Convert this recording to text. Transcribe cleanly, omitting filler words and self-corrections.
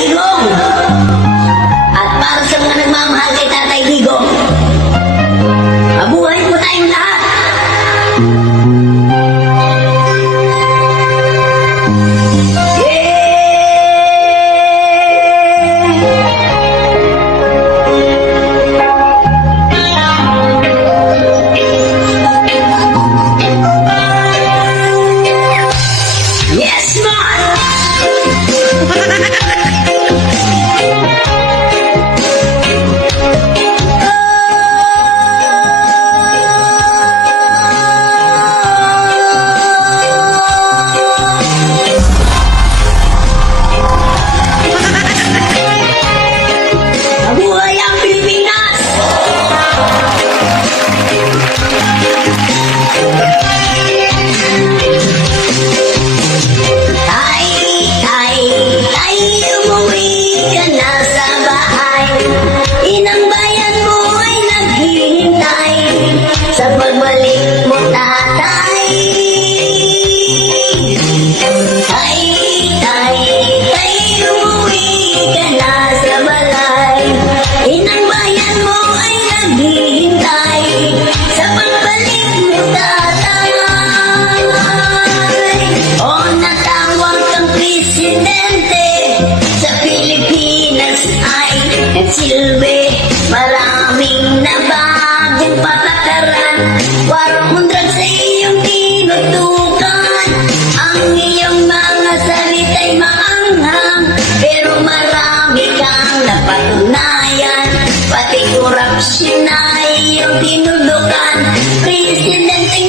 Digong. At para sa mga nagmamahal kay Tatay Digong, mabuhay po tayong lahat. Yes, man! Mabuhay ang Pilipinas! Tay, umuwi ka na sa bahay. Inang bayan mo ay naghihintay sa pagbalik mo, tatay. Tay, umuwi ka na sa balay. Inang bayan mo ay naghihintay sa pagbalik mo, tatay. O natawag kang presidente sa Pilipinas ay nagsilbi. Maraming nabagong patakaran. War on drugs sa iyong tinutukan. Ang iyong mga salita'y maanghang, pero marami kang napatunayan. Pati korupsyon na iyong tinulukan. Presidenteng